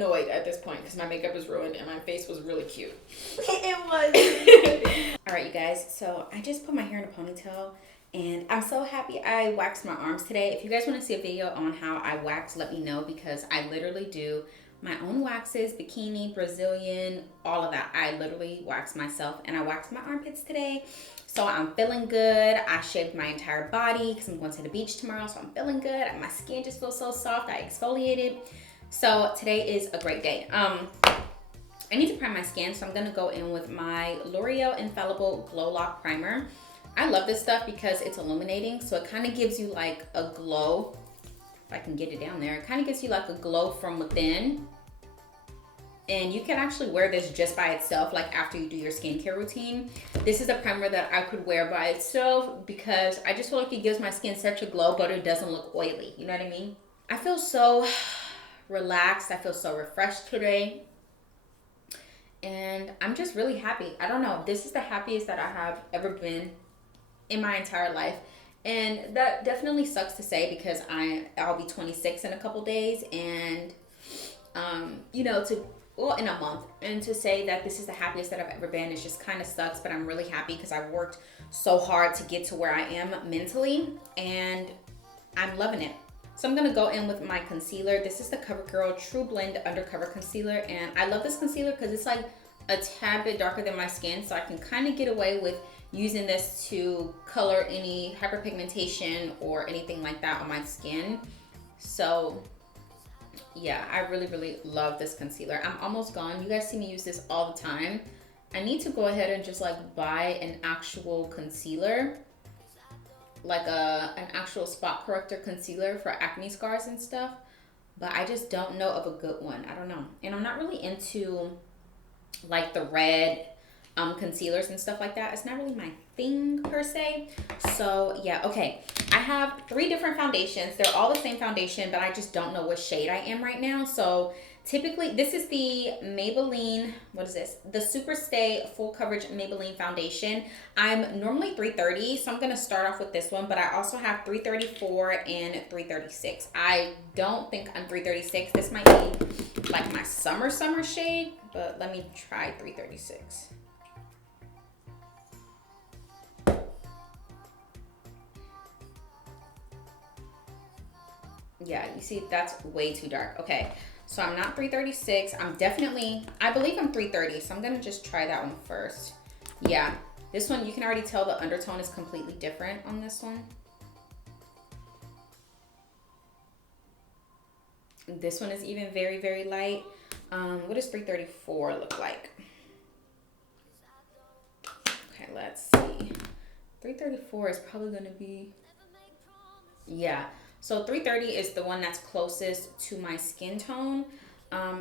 annoyed at this point because my makeup is ruined and my face was really cute. It was. All right, you guys. So I just put my hair in a ponytail and I'm so happy I waxed my arms today. If you guys want to see a video on how I wax, let me know because I literally do my own waxes, bikini, Brazilian, all of that. I literally wax myself and I waxed my armpits today. So I'm feeling good. I shaved my entire body because I'm going to the beach tomorrow. So I'm feeling good. My skin just feels so soft. I exfoliated. So today is a great day. I need to prime my skin. So I'm going to go in with my L'Oreal Infallible Glow Lock Primer. I love this stuff because it's illuminating. So it kind of gives you like a glow. If I can get it down there. It kind of gives you like a glow from within. And you can actually wear this just by itself, like after you do your skincare routine. This is a primer that I could wear by itself because I just feel like it gives my skin such a glow, but it doesn't look oily. You know what I mean? I feel so relaxed. I feel so refreshed today. And I'm just really happy. I don't know. This is the happiest that I have ever been in my entire life. And that definitely sucks to say because I'll be 26 in a couple days. And, in a month, and to say that this is the happiest that I've ever been, it just kind of sucks, but I'm really happy because I've worked so hard to get to where I am mentally, and I'm loving it. So I'm gonna go in with my concealer. This is the CoverGirl True Blend Undercover Concealer, and I love this concealer because it's like a tad bit darker than my skin, so I can kind of get away with using this to color any hyperpigmentation or anything like that on my skin. So yeah, I really, really love this concealer. I'm almost gone. You guys see me use this all the time. I need to go ahead and just like buy an actual concealer, like an actual spot corrector concealer for acne scars and stuff. But I just don't know of a good one. I don't know. And I'm not really into like the red concealers and stuff like that. It's not really my thing per se. So yeah, okay. I have 3 different foundations. They're all the same foundation, but I just don't know what shade I am right now. So typically, this is the Maybelline, what is this? The Super Stay Full Coverage Maybelline Foundation. I'm normally 330, so I'm going to start off with this one, but I also have 334 and 336. I don't think I'm 336. This might be like my summer shade, but let me try 336. Yeah, you see, that's way too dark. Okay, so I'm not 336. I believe I'm 330, so I'm gonna just try that one first. Yeah, this one, you can already tell the undertone is completely different on this one. This one is even very, very light. What does 334 look like? Okay, let's see. 334 is probably gonna be, yeah. So 330 is the one that's closest to my skin tone.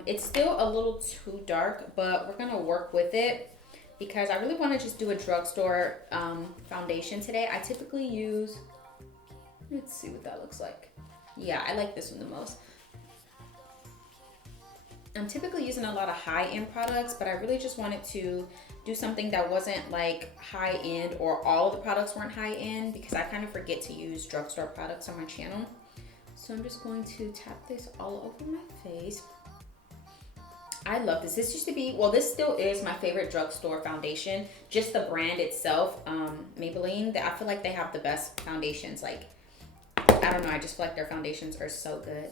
It's still a little too dark, but we're gonna work with it because I really want to just do a drugstore foundation today. I typically use, let's see what that looks like. Yeah, I like this one the most. I'm typically using a lot of high-end products, but I really just wanted to do something that wasn't like high-end, or all of the products weren't high-end, because I kind of forget to use drugstore products on my channel. So I'm just going to tap this all over my face. I love this. This used to be, well, this still is my favorite drugstore foundation. Just the brand itself, Maybelline, I feel like they have the best foundations. Like, I don't know, I just feel like their foundations are so good.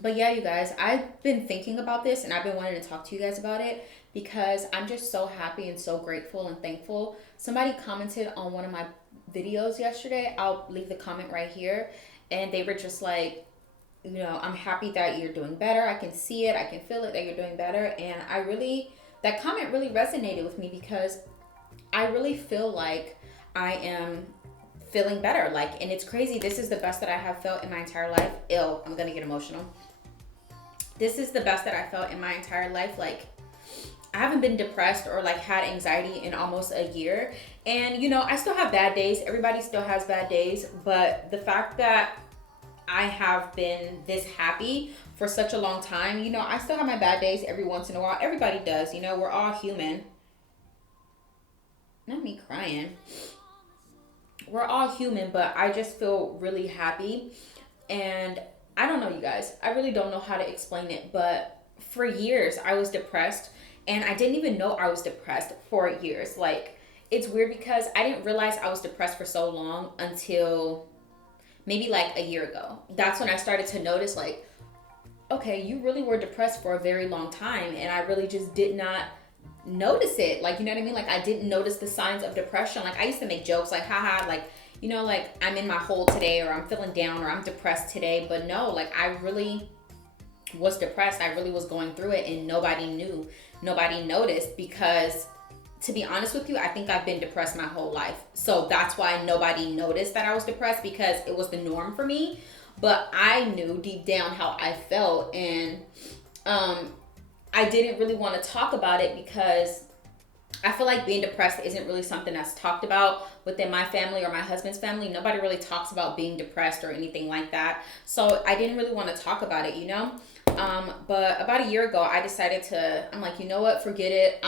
But yeah, you guys, I've been thinking about this and I've been wanting to talk to you guys about it because I'm just so happy and so grateful and thankful. Somebody commented on one of my videos yesterday. I'll leave the comment right here. And they were just like, I'm happy that you're doing better. I can see it. I can feel it that you're doing better. And that comment really resonated with me because I really feel like I am feeling better. And it's crazy. This is the best that I have felt in my entire life. I'm gonna get emotional. This is the best that I felt in my entire life. I haven't been depressed or had anxiety in almost a year. And I still have bad days. Everybody still has bad days. But the fact that I have been this happy for such a long time, I still have my bad days every once in a while. Everybody does, we're all human. Not me crying. We're all human, but I just feel really happy. And I don't know, you guys. I really don't know how to explain it, but for years I was depressed and I didn't even know I was depressed for years. Like, it's weird because I didn't realize I was depressed for so long until maybe like a year ago. That's when I started to notice, like, okay, you really were depressed for a very long time, and I really just did not notice it. Like, you know what I mean? Like, I didn't notice the signs of depression. Like, I used to make jokes like, haha, like, you know, like, I'm in my hole today, or I'm feeling down, or I'm depressed today. But no, like, I really was depressed. I really was going through it, and nobody knew. Nobody noticed because, to be honest with you, I think I've been depressed my whole life. So that's why nobody noticed that I was depressed, because it was the norm for me. But I knew deep down how I felt, and I didn't really want to talk about it because I feel like being depressed isn't really something that's talked about within my family or my husband's family. Nobody really talks about being depressed or anything like that. So I didn't really want to talk about it, you know? But about a year ago, I decided I'm like, you know what? Forget it.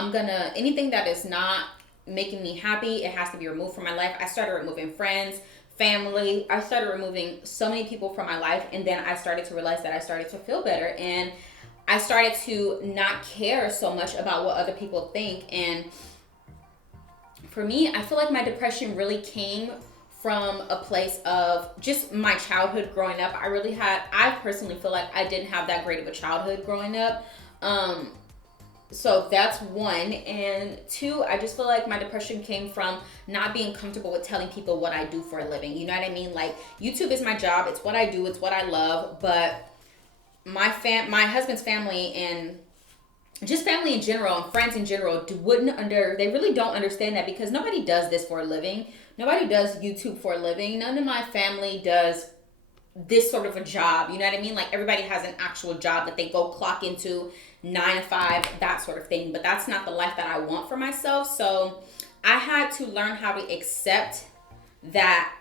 Anything that is not making me happy, it has to be removed from my life. I started removing friends, family. I started removing so many people from my life. And then I started to realize that I started to feel better. And I started to not care so much about what other people think. And for me, I feel like my depression really came from a place of just my childhood growing up. I personally feel like I didn't have that great of a childhood growing up. So that's one. And two, I just feel like my depression came from not being comfortable with telling people what I do for a living. You know what I mean? Like, YouTube is my job. It's what I do. It's what I love. But my husband's family and just family in general and friends in general they really don't understand that, because nobody does this for a living. Nobody does YouTube for a living. None of my family does this sort of a job. You know what I mean? Like, everybody has an actual job that they go clock into 9 to 5, that sort of thing. But that's not the life that I want for myself. So I had to learn how to accept that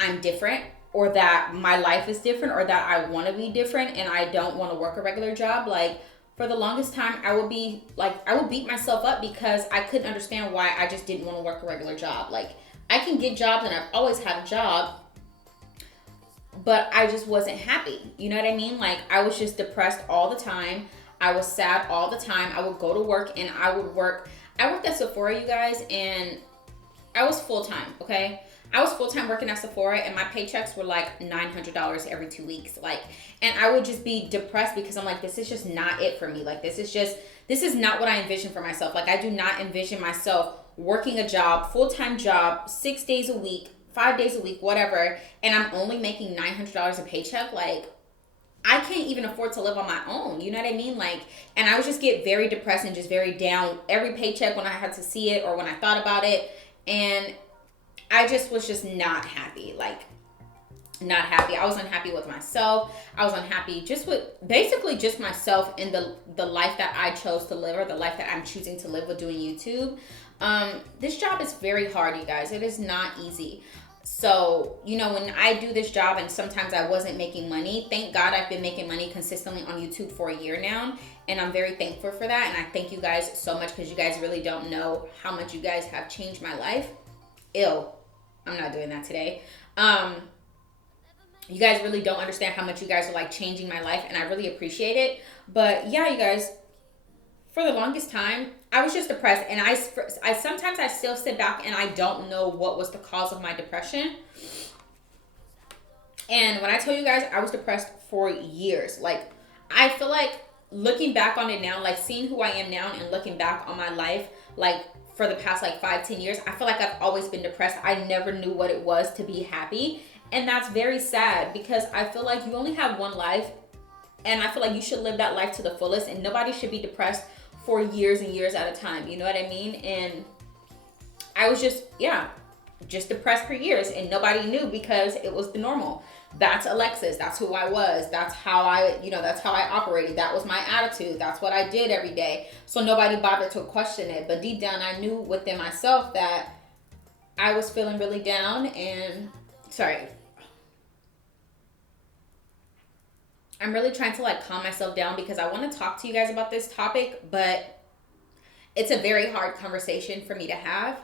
I'm different, or that my life is different, or that I want to be different and I don't want to work a regular job. Like, for the longest time, I would beat myself up because I couldn't understand why I just didn't want to work a regular job. Like, I can get jobs and I've always had a job, but I just wasn't happy. You know what I mean? Like, I was just depressed all the time. I was sad all the time. I would go to work and I worked at Sephora, you guys, and I was full-time, okay? I was full-time working at Sephora, and my paychecks were like $900 every 2 weeks. Like, and I would just be depressed because I'm like, this is just not it for me. Like, this is not what I envision for myself. Like, I do not envision myself working a job, full-time job, 6 days a week, 5 days a week, whatever, and I'm only making $900 a paycheck. Like, I can't even afford to live on my own. You know what I mean? Like, and I would just get very depressed and just very down every paycheck when I had to see it or when I thought about it. And I just was just not happy. Like, not happy. I was unhappy with myself. I was unhappy just with basically just myself and the life that I chose to live, or the life that I'm choosing to live with doing YouTube. This job is very hard, you guys. It is not easy. So, you know, when I do this job and sometimes I wasn't making money, thank God I've been making money consistently on YouTube for a year now. And I'm very thankful for that. And I thank you guys so much, because you guys really don't know how much you guys have changed my life. I'm not doing that today. You guys really don't understand how much you guys are like changing my life, and I really appreciate it. But yeah, you guys, for the longest time, I was just depressed, and I sometimes I still sit back and I don't know what was the cause of my depression. And when I tell you guys, I was depressed for years. Like, I feel like looking back on it now, like seeing who I am now and looking back on my life, like for the past like 5-10 years, I feel like I've always been depressed. I never knew what it was to be happy. And that's very sad, because I feel like you only have one life, and I feel like you should live that life to the fullest, and nobody should be depressed for years and years at a time. You know what I mean? And I was just depressed for years, and nobody knew because it was the normal. That's Alexis. That's who I was. That's how that's how I operated. That was my attitude. That's what I did every day. So nobody bothered to question it. But deep down, I knew within myself that I was feeling really down. And sorry, I'm really trying to like calm myself down, because I want to talk to you guys about this topic, but it's a very hard conversation for me to have.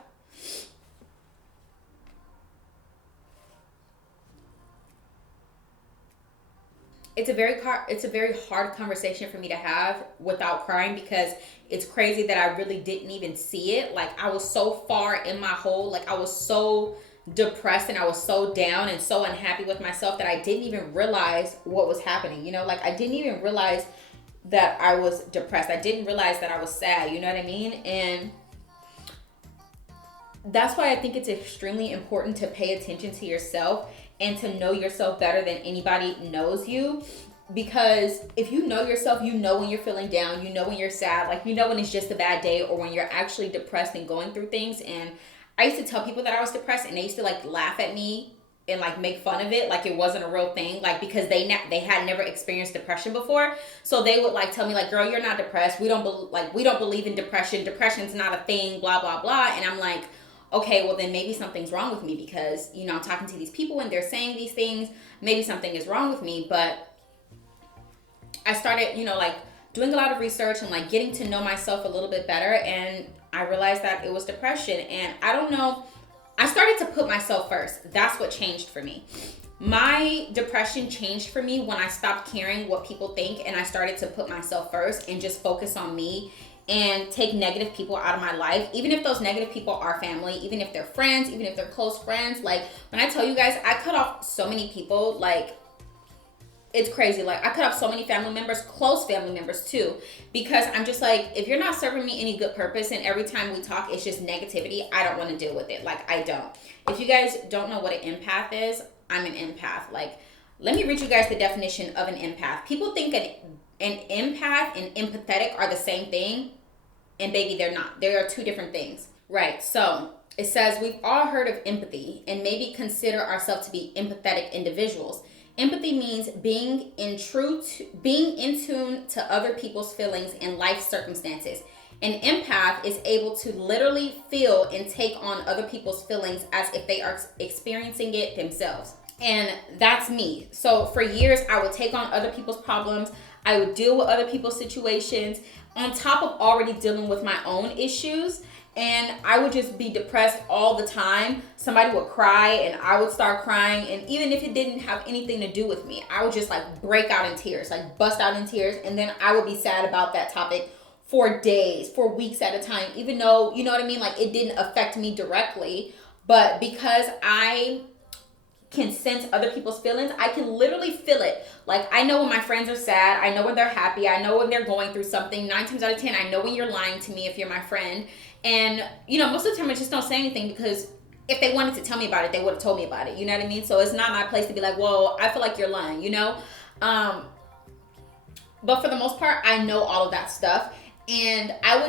it's a very hard conversation for me to have without crying, because it's crazy that I really didn't even see it. Like, I was so far in my hole, like I was so depressed and I was so down and so unhappy with myself that I didn't even realize what was happening. You know, like I didn't even realize that I was depressed. I didn't realize that I was sad, you know what I mean? And that's why I think it's extremely important to pay attention to yourself and to know yourself better than anybody knows you. Because if you know yourself, you know when you're feeling down, you know when you're sad, like you know when it's just a bad day or when you're actually depressed and going through things. And I used to tell people that I was depressed and they used to like laugh at me and like make fun of it like it wasn't a real thing, like because they had never experienced depression before. So they would like tell me like, girl, you're not depressed, we don't believe in depression's not a thing, blah blah blah. And I'm like, okay, well then maybe something's wrong with me, because you know I'm talking to these people and they're saying these things, maybe something is wrong with me. But I started, you know, like doing a lot of research and like getting to know myself a little bit better, and I realized that it was depression. And I don't know, I started to put myself first. That's what changed for me. My depression changed for me when I stopped caring what people think and I started to put myself first and just focus on me and take negative people out of my life, even if those negative people are family, even if they're friends, even if they're close friends. Like when I tell you guys, I cut off so many people, like it's crazy. Like I cut off so many family members, close family members too, because I'm just like, if you're not serving me any good purpose and every time we talk it's just negativity, I don't want to deal with it. Like I don't. If you guys don't know what an empath is, I'm an empath. Like, let me read you guys the definition of an empath. People think an empath and empathetic are the same thing, and baby, they're not. They are two different things. Right. So it says, we've all heard of empathy and maybe consider ourselves to be empathetic individuals. Empathy means being in tune to other people's feelings and life circumstances. An empath is able to literally feel and take on other people's feelings as if they are experiencing it themselves. And that's me. So for years, I would take on other people's problems. I would deal with other people's situations on top of already dealing with my own issues. And I would just be depressed all the time. Somebody would cry and I would start crying. And even if it didn't have anything to do with me, I would just like break out in tears, like bust out in tears. And then I would be sad about that topic for days, for weeks at a time, even though, you know what I mean? Like it didn't affect me directly. But because I can sense other people's feelings, I can literally feel it. Like I know when my friends are sad, I know when they're happy, I know when they're going through something. 9 times out of 10, I know when you're lying to me if you're my friend. And you know, most of the time I just don't say anything, because if they wanted to tell me about it, they would have told me about it, you know what I mean? So it's not my place to be like, well, I feel like you're lying, you know? But for the most part, I know all of that stuff. And I've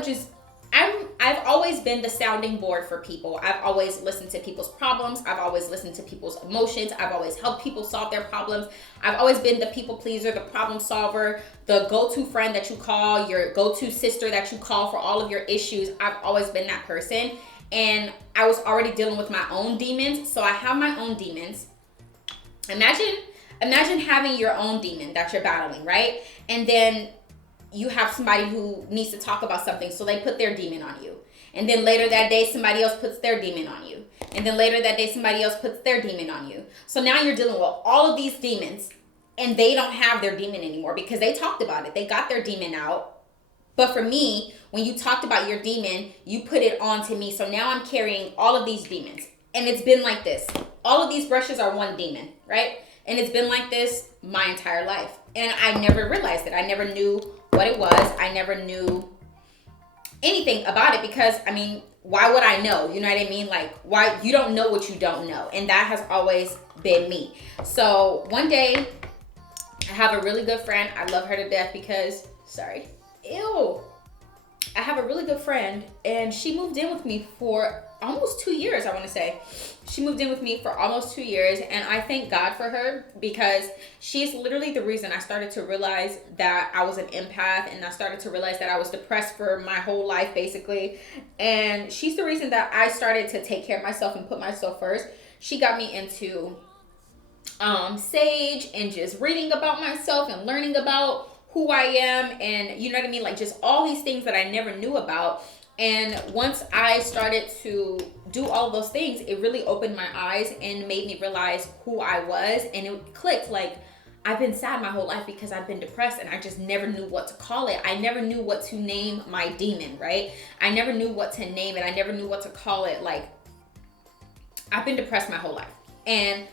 always been the sounding board for people. I've always listened to people's problems. I've always listened to people's emotions. I've always helped people solve their problems. I've always been the people pleaser, the problem solver, the go-to friend that you call, your go-to sister that you call for all of your issues. I've always been that person. And I was already dealing with my own demons. So I have my own demons. Imagine having your own demon that you're battling, right? And then you have somebody who needs to talk about something, so they put their demon on you. And then later that day, somebody else puts their demon on you. And then later that day, somebody else puts their demon on you. So now you're dealing with all of these demons, and they don't have their demon anymore because they talked about it. They got their demon out. But for me, when you talked about your demon, you put it onto me. So now I'm carrying all of these demons. And it's been like this. All of these brushes are one demon, right? And it's been like this my entire life. And I never realized it. I never knew what it was. I never knew anything about it because, I mean, why would I know? You know what I mean? Like, why? You don't know what you don't know. And that has always been me. So one day, I have a really good friend. I love her to death because, I have a really good friend, and she moved in with me for almost 2 years, I want to say. She moved in with me for almost 2 years, and I thank God for her because she's literally the reason I started to realize that I was an empath, and I started to realize that I was depressed for my whole life, basically. And she's the reason that I started to take care of myself and put myself first. She got me into Sage and just reading about myself and learning about who I am, and you know what I mean, like just all these things that I never knew about. And once I started to do all those things, it really opened my eyes and made me realize who I was, and it clicked. Like, I've been sad my whole life because I've been depressed and I just never knew what to call it. I never knew what to name my demon, right? I never knew what to name it. I never knew what to call it. Like, I've been depressed my whole life. And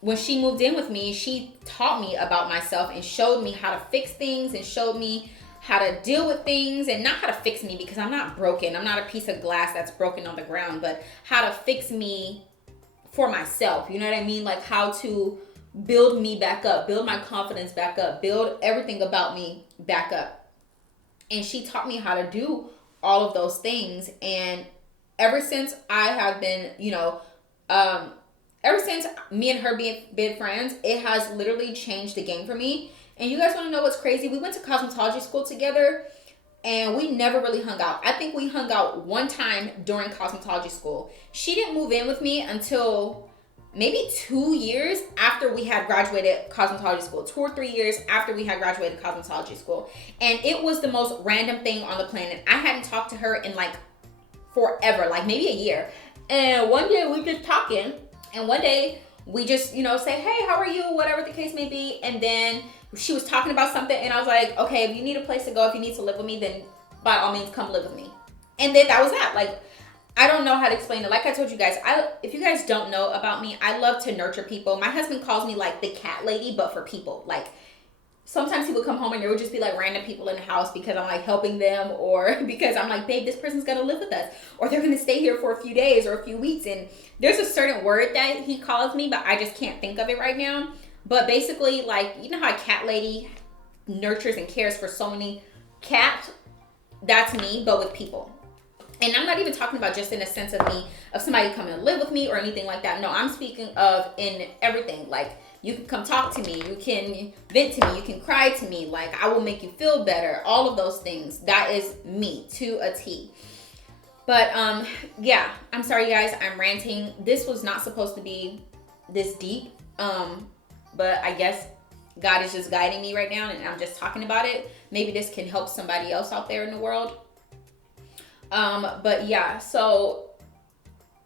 when she moved in with me, she taught me about myself and showed me how to fix things and showed me how to deal with things, and not how to fix me because I'm not broken. I'm not a piece of glass that's broken on the ground, but how to fix me for myself. You know what I mean? Like how to build me back up, build my confidence back up, build everything about me back up. And she taught me how to do all of those things. And ever since I have been, ever since me and her been friends, it has literally changed the game for me. And you guys want to know what's crazy? We went to cosmetology school together and we never really hung out. I think we hung out one time during cosmetology school. She didn't move in with me until maybe 2 years after we had graduated cosmetology school. 2 or 3 years after we had graduated cosmetology school. And it was the most random thing on the planet. I hadn't talked to her in like forever, like maybe a year. And one day we just talking, and one day we just, say, hey, how are you? Whatever the case may be. And then she was talking about something, and I was like, okay, if you need a place to go, if you need to live with me, then by all means come live with me. And then that was that. Like, I don't know how to explain it. Like I told you guys, if you guys don't know about me, I love to nurture people. My husband calls me like the cat lady, but for people. Like, sometimes he would come home and there would just be like random people in the house because I'm like helping them, or because I'm like, babe, this person's gonna live with us, or they're gonna stay here for a few days or a few weeks. And there's a certain word that he calls me, but I just can't think of it right now. But basically, like, you know how a cat lady nurtures and cares for so many cats? That's me, but with people. And I'm not even talking about just in a sense of somebody coming to live with me or anything like that. No, I'm speaking of in everything. Like, you can come talk to me, you can vent to me, you can cry to me, like I will make you feel better, all of those things. That is me to a T. But yeah, I'm sorry guys, I'm ranting. This was not supposed to be this deep, but I guess God is just guiding me right now and I'm just talking about it. Maybe this can help somebody else out there in the world. But yeah, so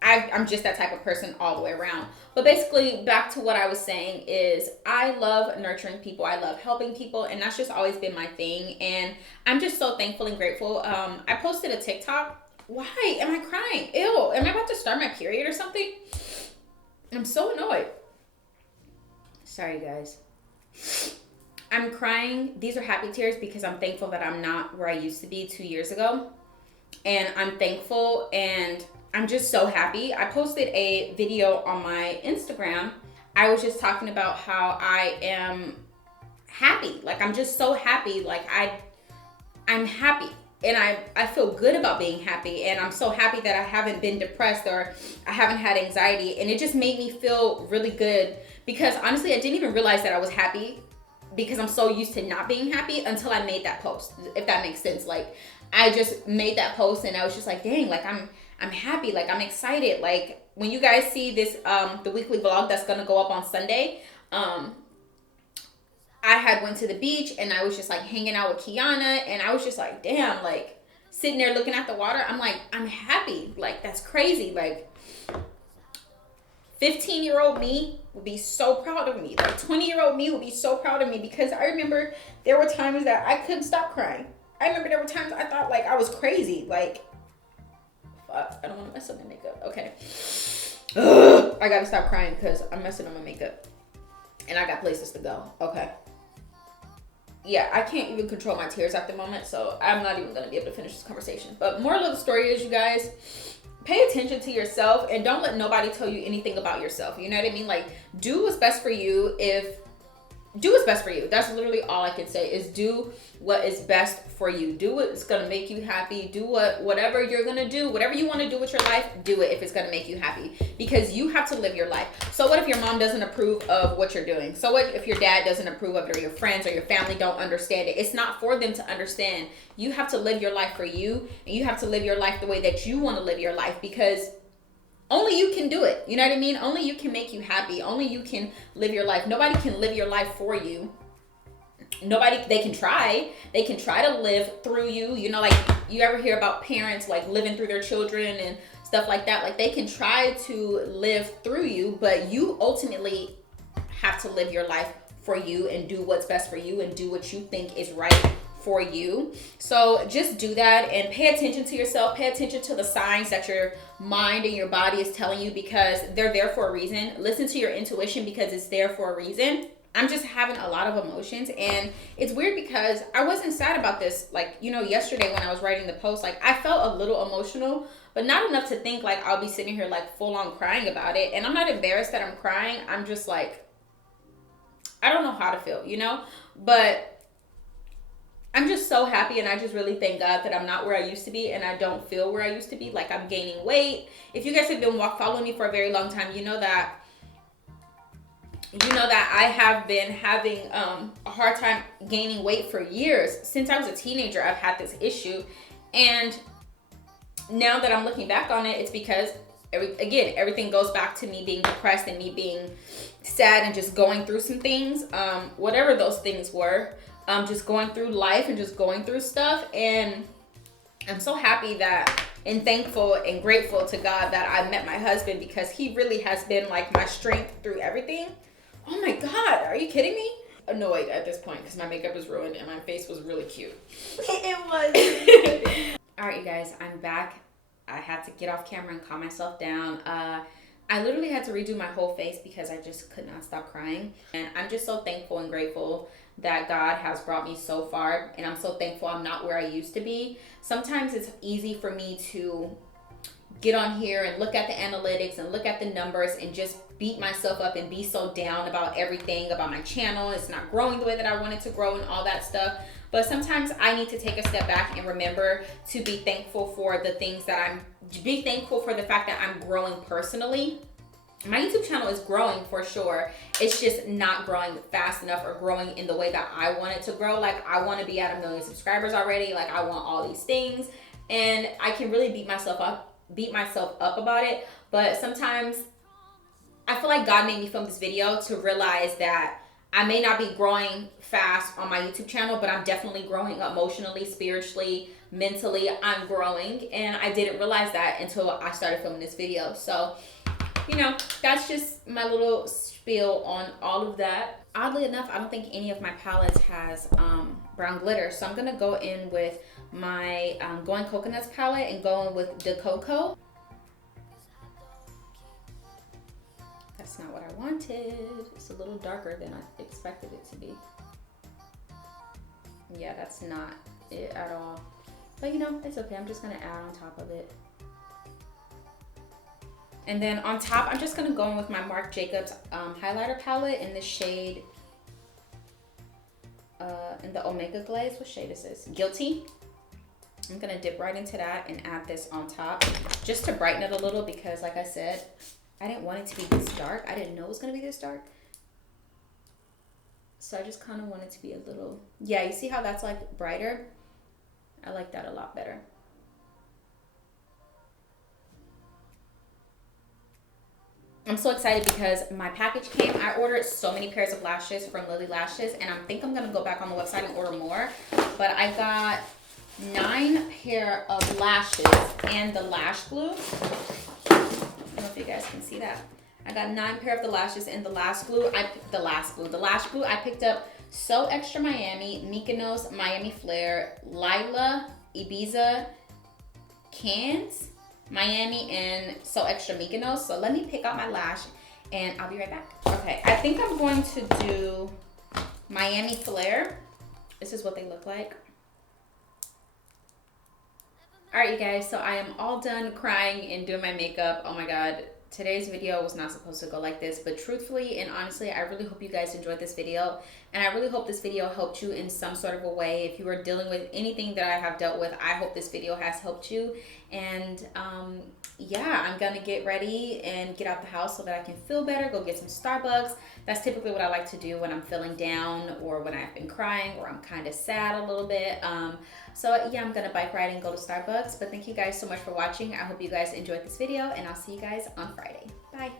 I'm just that type of person all the way around. But basically, back to what I was saying is I love nurturing people. I love helping people. And that's just always been my thing. And I'm just so thankful and grateful. I posted a TikTok. Why am I crying? Ew, am I about to start my period or something? I'm so annoyed. Sorry, guys. I'm crying. These are happy tears because I'm thankful that I'm not where I used to be 2 years ago. And I'm thankful and I'm just so happy. I posted a video on my Instagram. I was just talking about how I am happy. Like, I'm just so happy. Like, I'm happy. And I feel good about being happy. And I'm so happy that I haven't been depressed or I haven't had anxiety. And it just made me feel really good because honestly, I didn't even realize that I was happy because I'm so used to not being happy until I made that post, if that makes sense. Like, I just made that post and I was just like, dang, like I'm happy, like I'm excited. Like, when you guys see this, the weekly vlog that's gonna go up on Sunday, I had went to the beach and I was just like hanging out with Kiana and I was just like, damn, like sitting there looking at the water. I'm like, I'm happy. Like, that's crazy. Like, 15-year-old me would be so proud of me. Like, 20-year-old me would be so proud of me because I remember there were times that I couldn't stop crying. I remember there were times I thought like I was crazy. Like, fuck, I don't want to mess up my makeup. Okay. Ugh, I gotta stop crying because I'm messing up my makeup. And I got places to go. Okay. Yeah, I can't even control my tears at the moment, so I'm not even gonna be able to finish this conversation. But moral of the story is, you guys, pay attention to yourself and don't let nobody tell you anything about yourself. You know what I mean? Like, do what's best for you. Do what's best for you. That's literally all I can say is do what is best for you. Do what's gonna make you happy. Do whatever you're gonna do, whatever you want to do with your life, do it if it's gonna make you happy. Because you have to live your life. So what if your mom doesn't approve of what you're doing? So what if your dad doesn't approve of it, or your friends or your family don't understand it? It's not for them to understand. You have to live your life for you, and you have to live your life the way that you want to live your life, because only you can do it. You know what I mean? Only you can make you happy. Only you can live your life. Nobody can live your life for you. They can try to live through you. You know, like, you ever hear about parents like living through their children and stuff like that? Like, they can try to live through you, but you ultimately have to live your life for you and do what's best for you and do what you think is right for you. So just do that and pay attention to yourself. Pay attention to the signs that your mind and your body is telling you, because they're there for a reason. Listen to your intuition because it's there for a reason. I'm just having a lot of emotions, and it's weird because I wasn't sad about this. Like, you know, yesterday when I was writing the post, like I felt a little emotional, but not enough to think like I'll be sitting here like full on crying about it. And I'm not embarrassed that I'm crying. I'm just like, I don't know how to feel, you know? But I'm just so happy, and I just really thank God that I'm not where I used to be, and I don't feel where I used to be. Like, I'm gaining weight. If you guys have been following me for a very long time, you know that I have been having a hard time gaining weight for years. Since I was a teenager, I've had this issue. And now that I'm looking back on it, it's because, everything goes back to me being depressed and me being sad and just going through some things, whatever those things were. Just going through life and just going through stuff. And I'm so happy that and thankful and grateful to God that I met my husband, because he really has been like my strength through everything. Oh my God, are you kidding me? Annoyed at this point because my makeup is ruined and my face was really cute. It was. All right, you guys, I'm back. I had to get off camera and calm myself down. I literally had to redo my whole face because I just could not stop crying. And I'm just so thankful and grateful that God has brought me so far. And I'm so thankful I'm not where I used to be. Sometimes it's easy for me to get on here and look at the analytics and look at the numbers and just beat myself up and be so down about everything, about my channel. It's not growing the way that I want it to grow and all that stuff. But sometimes I need to take a step back and remember to be thankful for the things that be thankful for the fact that I'm growing personally. My YouTube channel is growing for sure. It's just not growing fast enough or growing in the way that I want it to grow. Like, I want to be at 1 million subscribers already. Like, I want all these things, and I can really beat myself up about it. But sometimes I feel like God made me film this video to realize that I may not be growing fast on my YouTube channel, but I'm definitely growing emotionally, spiritually, mentally. I'm growing, and I didn't realize that until I started filming this video. So, you know, that's just my little spiel on all of that. Oddly enough, I don't think any of my palettes has brown glitter, so I'm gonna go in with my Going Coconuts palette and going with the Cocoa. That's not what I wanted. It's a little darker than I expected it to be. Yeah, that's not it at all. But you know, it's okay. I'm just gonna add on top of it. And then on top, I'm just gonna go in with my Marc Jacobs highlighter palette in the shade, in the Omega Glaze. What shade is this? Guilty. I'm gonna dip right into that and add this on top just to brighten it a little, because like I said, I didn't want it to be this dark. I didn't know it was gonna be this dark. So I just kind of want it to be a little, yeah, you see how that's like brighter? I like that a lot better. I'm so excited because my package came. I ordered so many pairs of lashes from Lily Lashes, and I think I'm gonna go back on the website and order more. But I got 9 pair of lashes and the lash glue. I don't know if you guys can see that. I got 9 pair of the lashes and the lash glue. The lash glue I picked up So Extra Miami, Mykonos, Miami Flair, Lila, Ibiza, Cannes, Miami, and So Extra Mykonos. So let me pick out my lash and I'll be right back. Okay, I think I'm going to do Miami Flair. This is what they look like. All right, you guys, so I am all done crying and doing my makeup. Oh my God, today's video was not supposed to go like this, but truthfully and honestly, I really hope you guys enjoyed this video, and I really hope this video helped you in some sort of a way. If you are dealing with anything that I have dealt with, I hope this video has helped you. And yeah, I'm gonna get ready and get out the house so that I can feel better, go get some Starbucks. That's typically what I like to do when I'm feeling down or when I've been crying or I'm kind of sad a little bit. So yeah, I'm gonna bike ride and go to Starbucks. But thank you guys so much for watching. I hope you guys enjoyed this video, and I'll see you guys on Friday. Bye.